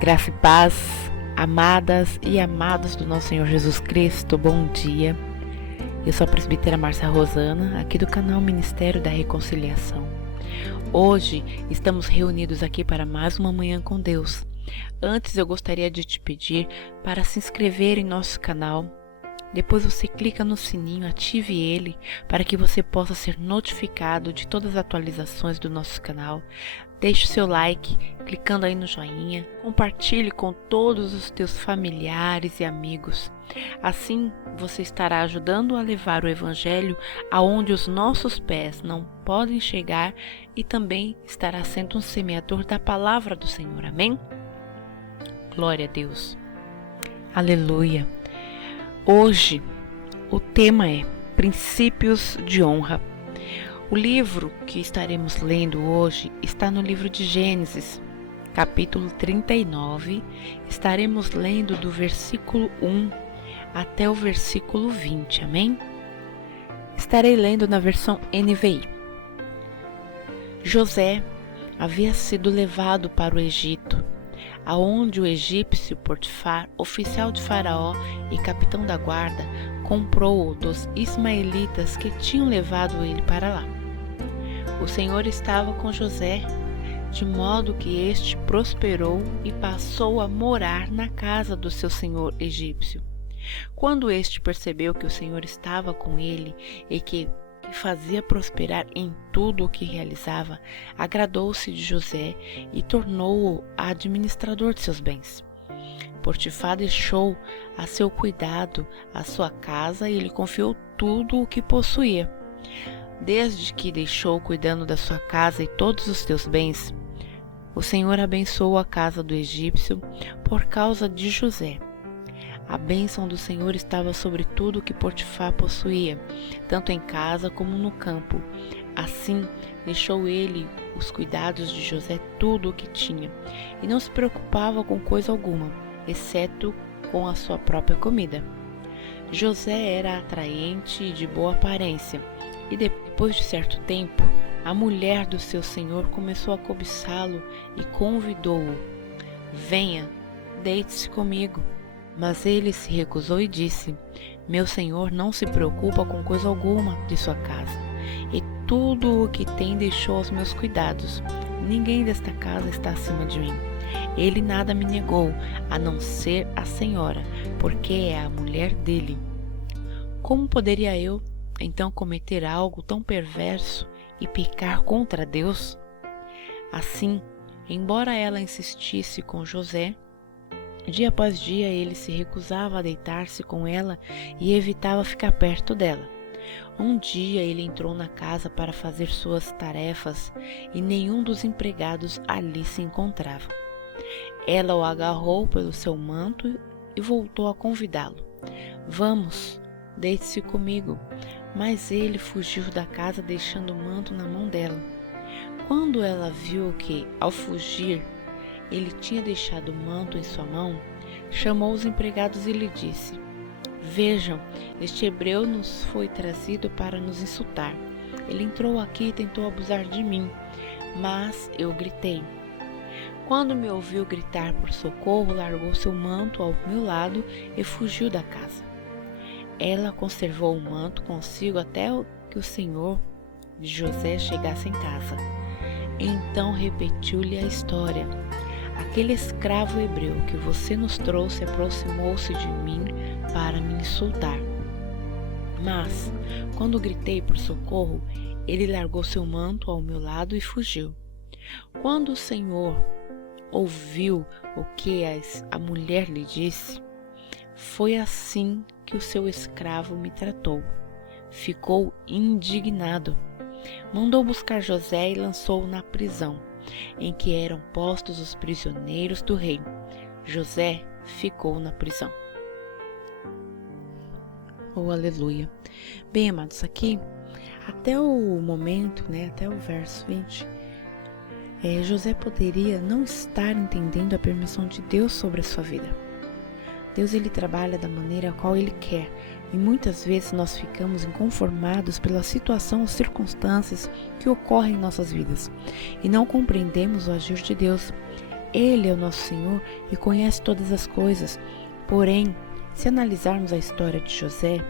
Graça e paz, amadas e amados do nosso Senhor Jesus Cristo, bom dia. Eu sou a presbítera Márcia Rosana, aqui do canal Ministério da Reconciliação. Hoje estamos reunidos aqui para mais uma manhã com Deus. Antes eu gostaria de te pedir para se inscrever em nosso canal. Depois você clica no sininho, ative ele para que você possa ser notificado de todas as atualizações do nosso canal. Deixe o seu like, clicando aí no joinha, compartilhe com todos os teus familiares e amigos. Assim você estará ajudando a levar o Evangelho aonde os nossos pés não podem chegar e também estará sendo um semeador da palavra do Senhor. Amém? Glória a Deus. Aleluia. Hoje o tema é Princípios de Honra. O livro que estaremos lendo hoje está no livro de Gênesis, capítulo 39. Estaremos lendo do versículo 1 até o versículo 20, amém? Estarei lendo na versão NVI. José havia sido levado para o Egito, aonde o egípcio Potifar, oficial de Faraó e capitão da guarda, comprou-o dos ismaelitas que tinham levado ele para lá. O Senhor estava com José, de modo que este prosperou e passou a morar na casa do seu senhor egípcio. Quando este percebeu que o Senhor estava com ele e que fazia prosperar em tudo o que realizava, agradou-se de José e tornou-o administrador de seus bens. Potifar deixou a seu cuidado a sua casa e lhe confiou tudo o que possuía. Desde que deixou cuidando da sua casa e todos os teus bens, o Senhor abençoou a casa do egípcio por causa de José. A bênção do Senhor estava sobre tudo o que Potifar possuía, tanto em casa como no campo. Assim, deixou ele os cuidados de José tudo o que tinha, e não se preocupava com coisa alguma, exceto com a sua própria comida. José era atraente e de boa aparência, e depois de certo tempo, a mulher do seu senhor começou a cobiçá-lo e convidou-o: "Venha, deite-se comigo." Mas ele se recusou e disse: "Meu senhor não se preocupa com coisa alguma de sua casa, e tudo o que tem deixou aos meus cuidados. Ninguém desta casa está acima de mim. Ele nada me negou, a não ser a senhora, porque é a mulher dele. Como poderia eu, então, cometer algo tão perverso e pecar contra Deus?" Assim, embora ela insistisse com José, dia após dia ele se recusava a deitar-se com ela e evitava ficar perto dela. Um dia ele entrou na casa para fazer suas tarefas e nenhum dos empregados ali se encontrava. Ela o agarrou pelo seu manto e voltou a convidá-lo: "Vamos, deite-se comigo." Mas ele fugiu da casa deixando o manto na mão dela. Quando ela viu que, ao fugir, ele tinha deixado o manto em sua mão, chamou os empregados e lhe disse: "Vejam, este hebreu nos foi trazido para nos insultar. Ele entrou aqui e tentou abusar de mim, mas eu gritei. Quando me ouviu gritar por socorro, largou seu manto ao meu lado e fugiu da casa." Ela conservou o manto consigo até que o senhor de José chegasse em casa. Então repetiu-lhe a história: "Aquele escravo hebreu que você nos trouxe aproximou-se de mim para me insultar. Mas, quando gritei por socorro, ele largou seu manto ao meu lado e fugiu. Quando o Senhor ouviu o que a mulher lhe disse, foi assim que o seu escravo me tratou. Ficou indignado. Mandou buscar José e lançou-o na prisão, em que eram postos os prisioneiros do rei. José ficou na prisão." Oh, aleluia. Bem, amados, aqui, até o momento, até o verso 20, José poderia não estar entendendo a permissão de Deus sobre a sua vida. Deus, ele trabalha da maneira a qual ele quer, e muitas vezes nós ficamos inconformados pela situação ou circunstâncias que ocorrem em nossas vidas e não compreendemos o agir de Deus. Ele é o nosso Senhor e conhece todas as coisas. Porém, se analisarmos a história de José,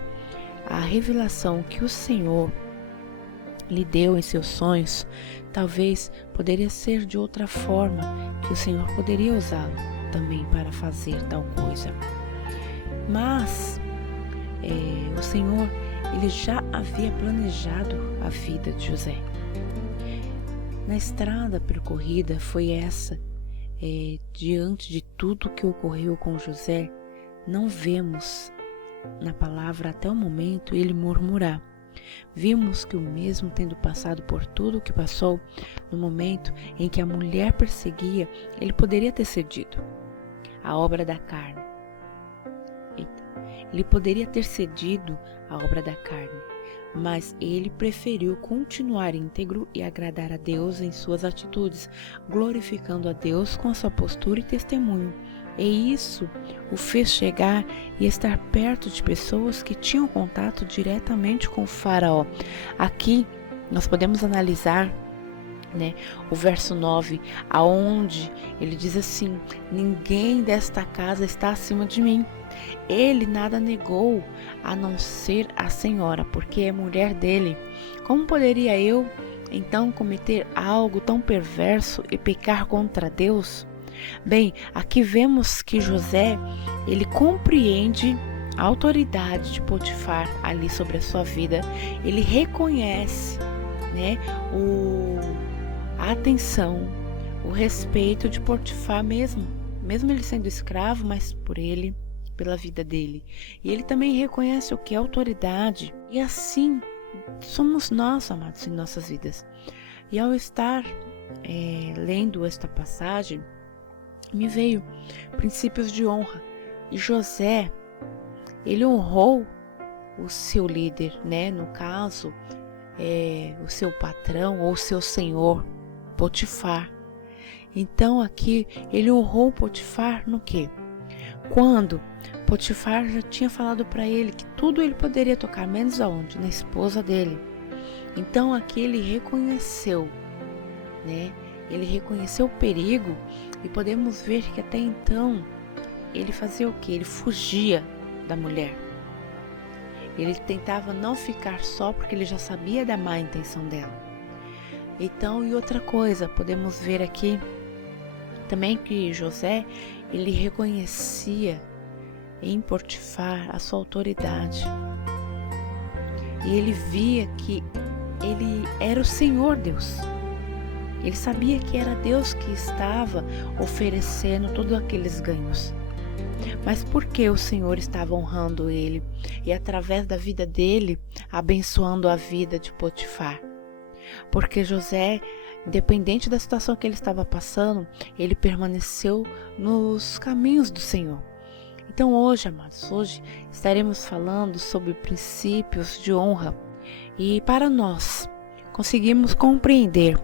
a revelação que o Senhor lhe deu em seus sonhos, talvez poderia ser de outra forma, que o Senhor poderia usá-lo também para fazer tal coisa. Mas o Senhor, ele já havia planejado a vida de José. Na estrada percorrida foi essa. Diante de tudo que ocorreu com José, não vemos na palavra até o momento ele murmurar. Vimos que o mesmo tendo passado por tudo o que passou, no momento em que a mulher perseguia, ele poderia ter cedido a obra da carne. Ele poderia ter cedido a obra da carne, mas ele preferiu continuar íntegro e agradar a Deus em suas atitudes, glorificando a Deus com a sua postura e testemunho. E isso o fez chegar e estar perto de pessoas que tinham contato diretamente com o faraó. Aqui nós podemos analisar o verso 9, aonde ele diz assim: ninguém desta casa está acima de mim. Ele nada negou a não ser a senhora, porque é mulher dele. Como poderia eu então cometer algo tão perverso e pecar contra Deus? Bem, aqui vemos que José, ele compreende a autoridade de Potifar ali sobre a sua vida. Ele reconhece a atenção, o respeito de Potifar mesmo ele sendo escravo, mas por ele, pela vida dele. E ele também reconhece o que é autoridade. E assim somos nós, amados, em nossas vidas. E ao estar lendo esta passagem, me veio princípios de honra. E José, ele honrou o seu líder, no caso, o seu patrão ou seu senhor, Potifar. Então aqui ele honrou Potifar no quê? Quando Potifar já tinha falado para ele que tudo ele poderia tocar, menos aonde? Na esposa dele. Então aqui ele reconheceu, ele reconheceu o perigo, e podemos ver que até então ele fazia o quê? Ele fugia da mulher. Ele tentava não ficar só porque ele já sabia da má intenção dela. Então, e outra coisa, podemos ver aqui também que José, ele reconhecia em Potifar a sua autoridade. E ele via que ele era o Senhor Deus. Ele sabia que era Deus que estava oferecendo todos aqueles ganhos. Mas por que o Senhor estava honrando ele e através da vida dele abençoando a vida de Potifar? Porque José, independente da situação que ele estava passando, ele permaneceu nos caminhos do Senhor. Então hoje, amados, hoje estaremos falando sobre princípios de honra. E para nós conseguirmos compreender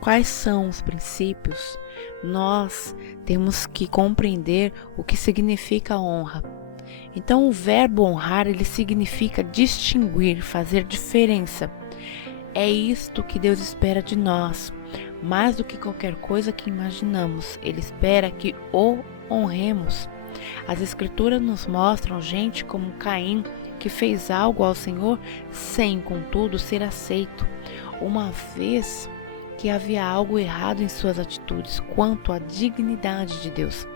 quais são os princípios, nós temos que compreender o que significa honra. Então o verbo honrar, ele significa distinguir, fazer diferença. É isto que Deus espera de nós, mais do que qualquer coisa que imaginamos. Ele espera que o honremos. As Escrituras nos mostram gente como Caim, que fez algo ao Senhor sem, contudo, ser aceito, uma vez que havia algo errado em suas atitudes quanto à dignidade de Deus.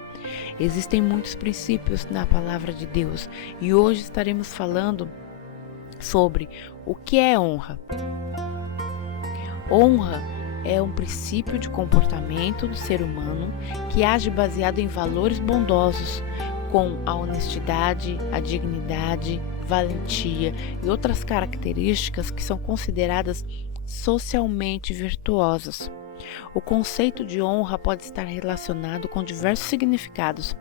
Existem muitos princípios na palavra de Deus e hoje estaremos falando sobre o que é honra. Honra é um princípio de comportamento do ser humano que age baseado em valores bondosos, com a honestidade, a dignidade, valentia e outras características que são consideradas socialmente virtuosas. O conceito de honra pode estar relacionado com diversos significados,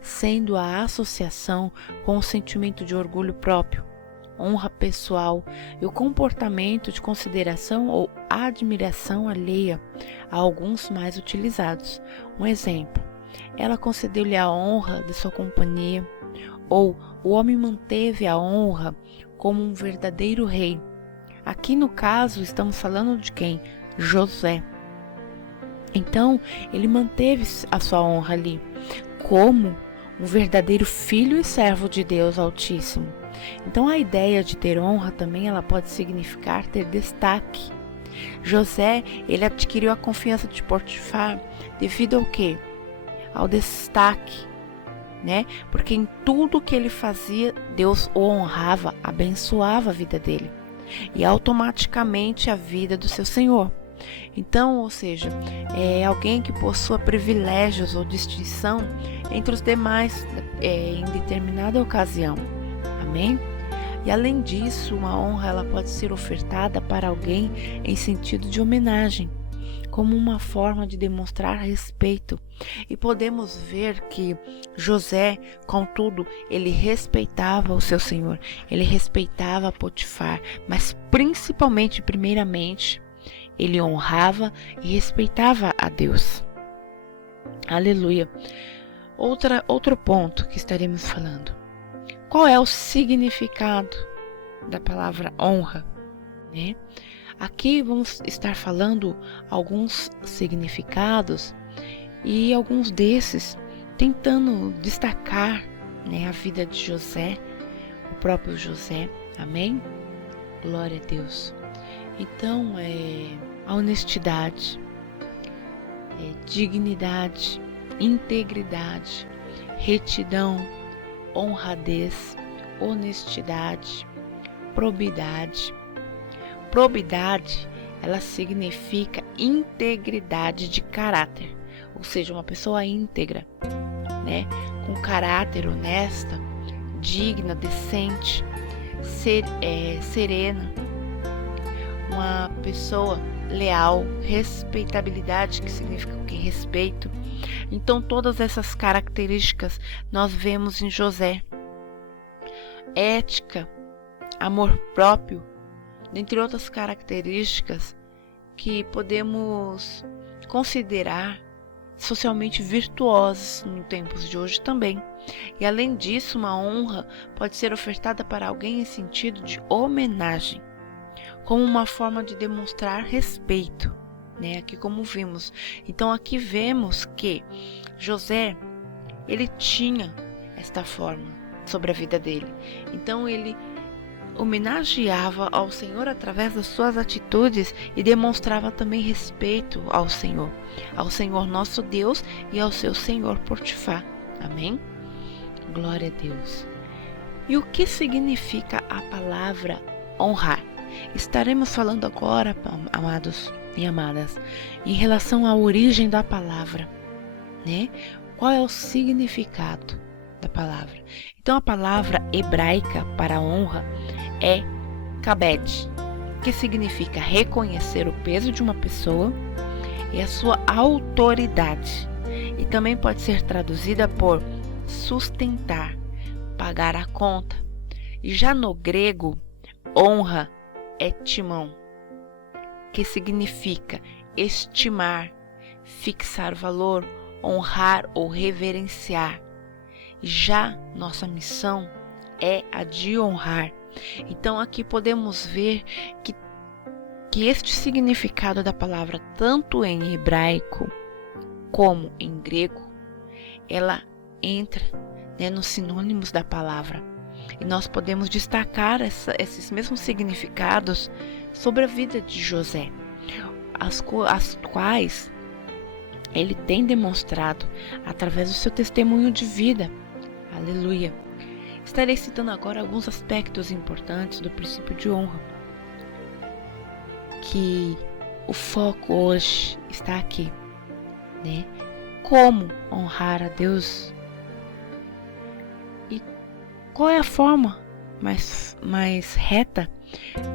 sendo a associação com o sentimento de orgulho próprio, honra pessoal e o comportamento de consideração ou admiração alheia a alguns mais utilizados. Um exemplo: ela concedeu-lhe a honra de sua companhia, ou o homem manteve a honra como um verdadeiro rei. Aqui no caso estamos falando de quem? José. Então, ele manteve a sua honra ali, como um verdadeiro filho e servo de Deus Altíssimo. Então, a ideia de ter honra também ela pode significar ter destaque. José, ele adquiriu a confiança de Potifar devido ao quê? Ao destaque, né? Porque em tudo que ele fazia, Deus o honrava, abençoava a vida dele e automaticamente a vida do seu senhor. Então, ou seja, é alguém que possua privilégios ou distinção entre os demais em determinada ocasião. Amém? E além disso, uma honra ela pode ser ofertada para alguém em sentido de homenagem, como uma forma de demonstrar respeito. E podemos ver que José, contudo, ele respeitava o seu senhor, ele respeitava Potifar, mas principalmente, primeiramente, ele honrava e respeitava a Deus. Aleluia. Outro ponto que estaremos falando. Qual é o significado da palavra honra, né? Aqui vamos estar falando alguns significados e alguns desses tentando destacar, né, a vida de José, o próprio José. Amém? Glória a Deus. Então, a honestidade, dignidade, integridade, retidão, honradez, honestidade, probidade. Probidade, ela significa integridade de caráter, ou seja, uma pessoa íntegra, né? Com caráter honesta, digna, decente, serena, uma pessoa leal, respeitabilidade, que significa o quê? Respeito. Então, todas essas características nós vemos em José. Ética, amor próprio, dentre outras características que podemos considerar socialmente virtuosas nos tempos de hoje também. E além disso, uma honra pode ser ofertada para alguém em sentido de homenagem, como uma forma de demonstrar respeito, né? Aqui como vimos. Então aqui vemos que José, ele tinha esta forma sobre a vida dele. Então ele homenageava ao Senhor através das suas atitudes e demonstrava também respeito ao Senhor nosso Deus e ao seu senhor Potifar. Amém? Glória a Deus. E o que significa a palavra honrar? Estaremos falando agora, amados e amadas, em relação à origem da palavra, né? Qual é o significado da palavra? Então, a palavra hebraica para honra é kabed, que significa reconhecer o peso de uma pessoa e a sua autoridade. E também pode ser traduzida por sustentar, pagar a conta. E já no grego, honra é timão, que significa estimar, fixar valor, honrar ou reverenciar. Já nossa missão é a de honrar. Então aqui podemos ver que este significado da palavra, tanto em hebraico como em grego, ela entra, né, nos sinônimos da palavra. E nós podemos destacar esses mesmos significados sobre a vida de José, as quais ele tem demonstrado através do seu testemunho de vida. Aleluia! Estarei citando agora alguns aspectos importantes do princípio de honra, que o foco hoje está aqui, né? Como honrar a Deus e qual é a forma mais reta,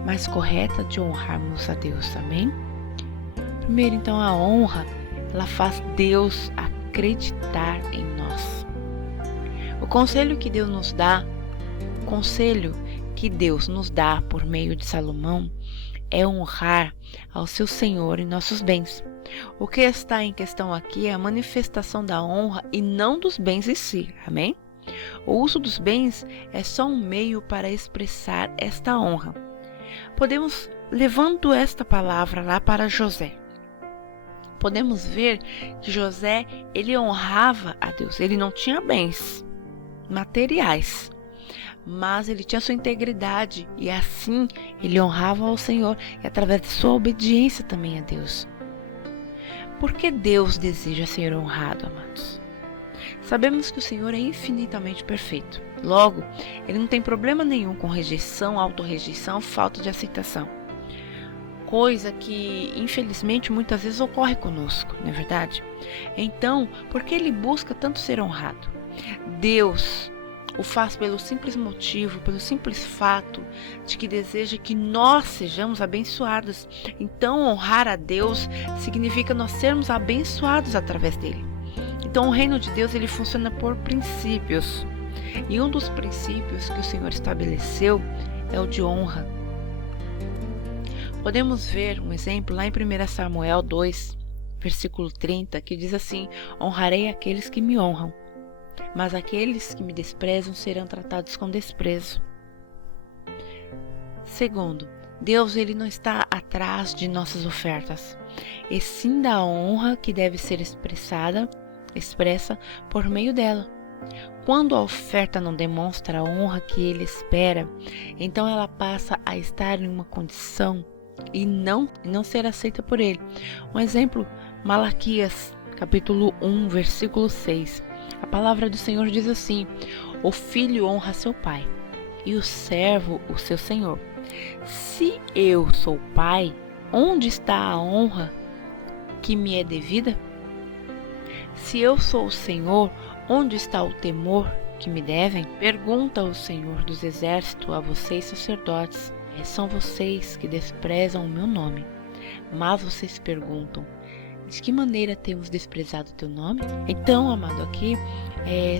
mais correta de honrarmos a Deus, amém? Primeiro, então, a honra, ela faz Deus acreditar em nós. O conselho que Deus nos dá por meio de Salomão é honrar ao seu Senhor em nossos bens. O que está em questão aqui é a manifestação da honra e não dos bens em si, amém? O uso dos bens é só um meio para expressar esta honra. Podemos, levando esta palavra lá para José, podemos ver que José, ele honrava a Deus. Ele não tinha bens materiais, mas ele tinha sua integridade, e assim ele honrava ao Senhor, e através de sua obediência também a Deus. Por que Deus deseja ser honrado, amados? Sabemos que o Senhor é infinitamente perfeito. Logo, ele não tem problema nenhum com rejeição, autorrejeição, falta de aceitação. Coisa que, infelizmente, muitas vezes ocorre conosco, não é verdade? Então, por que ele busca tanto ser honrado? Deus o faz pelo simples motivo, pelo simples fato de que deseja que nós sejamos abençoados. Então, honrar a Deus significa nós sermos abençoados através dele. Então, o reino de Deus, ele funciona por princípios. E um dos princípios que o Senhor estabeleceu é o de honra. Podemos ver um exemplo lá em 1 Samuel 2, versículo 30, que diz assim: honrarei aqueles que me honram, mas aqueles que me desprezam serão tratados com desprezo. Segundo, Deus, ele não está atrás de nossas ofertas, e sim da honra que deve ser expressa por meio dela. Quando a oferta não demonstra a honra que ele espera, então ela passa a estar em uma condição e não ser aceita por ele. Um exemplo, Malaquias, capítulo 1, versículo 6. A palavra do Senhor diz assim: o filho honra seu pai, e o servo o seu senhor. Se eu sou pai, onde está a honra que me é devida? Se eu sou o Senhor, onde está o temor que me devem? Pergunta o Senhor dos exércitos a vocês, sacerdotes. São vocês que desprezam o meu nome. Mas vocês perguntam: de que maneira temos desprezado o teu nome? Então, amado, aqui,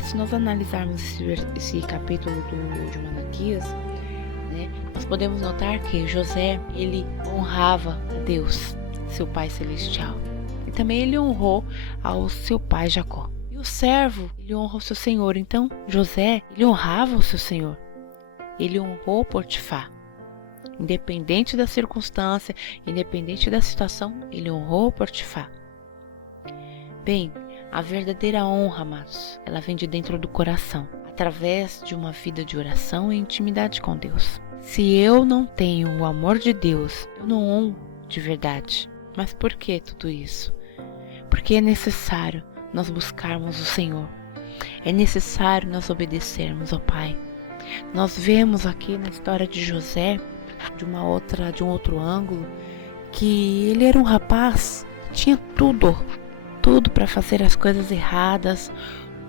se nós analisarmos esse capítulo de Malaquias, né, nós podemos notar que José, ele honrava a Deus, seu pai celestial. E também ele honrou ao seu pai Jacó. E o servo, ele honra o seu senhor. Então, José, ele honrava o seu senhor. Ele honrou Potifar. Independente da circunstância, independente da situação, ele honrou Potifar. Bem, a verdadeira honra, amados, ela vem de dentro do coração, através de uma vida de oração e intimidade com Deus. Se eu não tenho o amor de Deus, eu não honro de verdade. Mas por que tudo isso? Porque é necessário nós buscarmos o Senhor. É necessário nós obedecermos ao Pai. Nós vemos aqui na história de José, de um outro ângulo, que ele era um rapaz que tinha tudo para fazer as coisas erradas,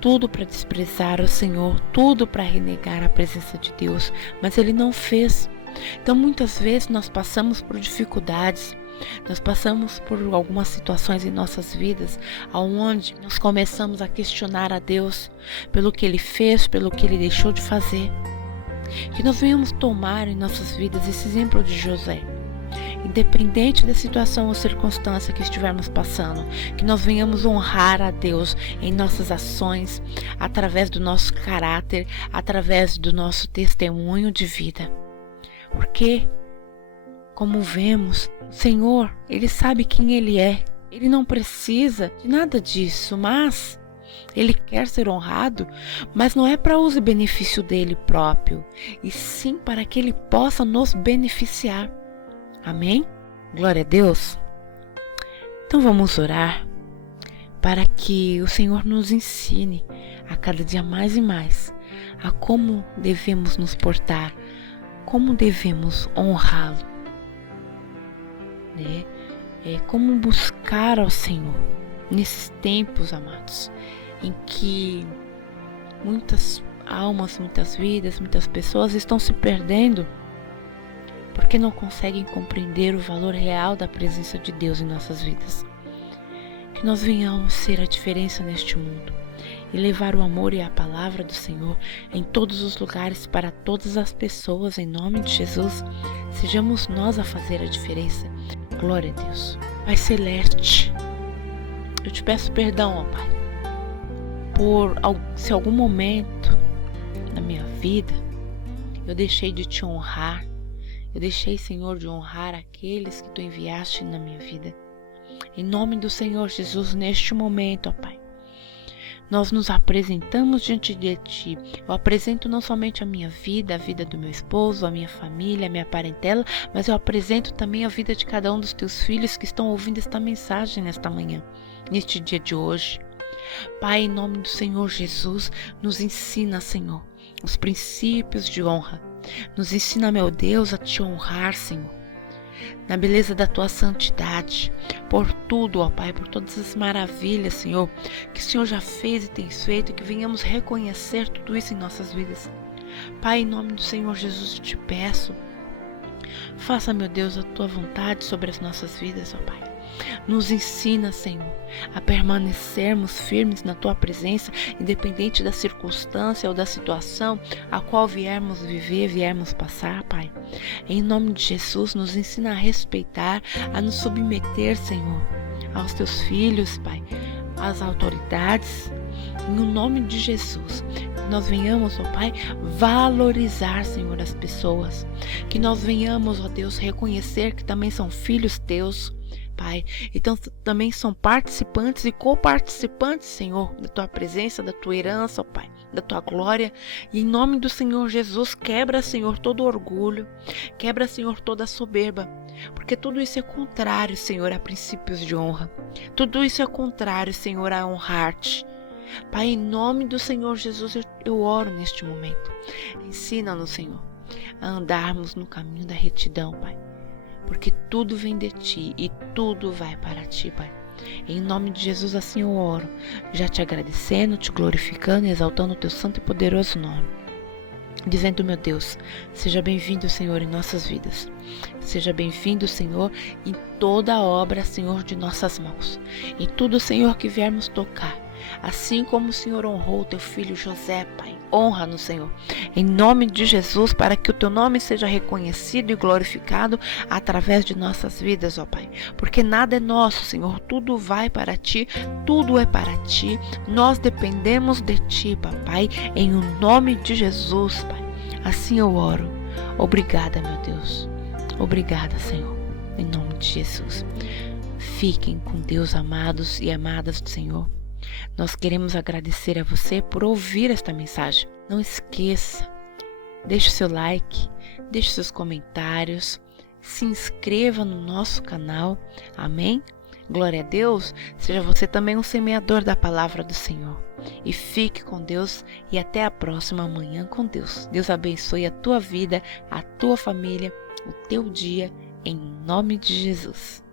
tudo para desprezar o Senhor, tudo para renegar a presença de Deus, mas ele não fez. Então muitas vezes nós passamos por dificuldades, nós passamos por algumas situações em nossas vidas, onde nós começamos a questionar a Deus pelo que ele fez, pelo que ele deixou de fazer. Que nós venhamos tomar em nossas vidas esse exemplo de José. Independente da situação ou circunstância que estivermos passando, que nós venhamos honrar a Deus em nossas ações, através do nosso caráter, através do nosso testemunho de vida. Porque, como vemos, o Senhor, Ele sabe quem Ele é. Ele não precisa de nada disso, mas Ele quer ser honrado, mas não é para uso e benefício dele próprio, e sim para que Ele possa nos beneficiar. Amém? Glória a Deus. Então vamos orar para que o Senhor nos ensine a cada dia mais e mais a como devemos nos portar, como devemos honrá-lo, né? Como buscar ao Senhor nesses tempos, amados, em que muitas almas, muitas vidas, muitas pessoas estão se perdendo porque não conseguem compreender o valor real da presença de Deus em nossas vidas. Que nós venhamos ser a diferença neste mundo e levar o amor e a palavra do Senhor em todos os lugares para todas as pessoas, em nome de Jesus. Sejamos nós a fazer a diferença. Glória a Deus. Pai Celeste, eu te peço perdão, ó Pai, se algum momento na minha vida eu deixei de te honrar. Eu deixei, Senhor, de honrar aqueles que Tu enviaste na minha vida. Em nome do Senhor Jesus, neste momento, ó Pai, nós nos apresentamos diante de Ti. Eu apresento não somente a minha vida, a vida do meu esposo, a minha família, a minha parentela, mas eu apresento também a vida de cada um dos Teus filhos que estão ouvindo esta mensagem nesta manhã, neste dia de hoje. Pai, em nome do Senhor Jesus, nos ensina, Senhor, os princípios de honra. Nos ensina, meu Deus, a Te honrar, Senhor, na beleza da Tua santidade, por tudo, ó Pai, por todas as maravilhas, Senhor, que o Senhor já fez e tem feito, e que venhamos reconhecer tudo isso em nossas vidas. Pai, em nome do Senhor Jesus, eu Te peço, faça, meu Deus, a Tua vontade sobre as nossas vidas, ó Pai. Nos ensina, Senhor, a permanecermos firmes na Tua presença, independente da circunstância ou da situação a qual viermos viver, viermos passar, Pai. Em nome de Jesus, nos ensina a respeitar, a nos submeter, Senhor, aos Teus filhos, Pai, às autoridades. No nome de Jesus, que nós venhamos, ó Pai, valorizar, Senhor, as pessoas. Que nós venhamos, ó Deus, reconhecer que também são filhos Teus, Pai, então também são participantes e coparticipantes, Senhor, da Tua presença, da Tua herança, ó Pai, da Tua glória. E em nome do Senhor Jesus, quebra, Senhor, todo orgulho, quebra, Senhor, toda soberba, porque tudo isso é contrário, Senhor, a princípios de honra. Tudo isso é contrário, Senhor, a honrar-Te. Pai, em nome do Senhor Jesus, eu oro neste momento. Ensina-nos, Senhor, a andarmos no caminho da retidão, Pai, porque tudo vem de Ti e tudo vai para Ti, Pai. Em nome de Jesus, assim eu oro, já Te agradecendo, Te glorificando e exaltando o Teu santo e poderoso nome. Dizendo, meu Deus, seja bem-vindo, Senhor, em nossas vidas. Seja bem-vindo, Senhor, em toda a obra, Senhor, de nossas mãos. Em tudo, Senhor, que viermos tocar. Assim como o Senhor honrou o Teu filho José, Pai, honra-nos, Senhor, em nome de Jesus, para que o Teu nome seja reconhecido e glorificado através de nossas vidas, ó Pai, porque nada é nosso, Senhor, tudo vai para Ti, tudo é para Ti, nós dependemos de Ti, Papai, em o nome de Jesus, Pai, assim eu oro. Obrigada, meu Deus, obrigada, Senhor, em nome de Jesus. Fiquem com Deus, amados e amadas do Senhor. Nós queremos agradecer a você por ouvir esta mensagem. Não esqueça, deixe o seu like, deixe seus comentários, se inscreva no nosso canal. Amém? Glória a Deus. Seja você também um semeador da palavra do Senhor. E fique com Deus e até a próxima manhã com Deus. Deus abençoe a tua vida, a tua família, o teu dia, em nome de Jesus.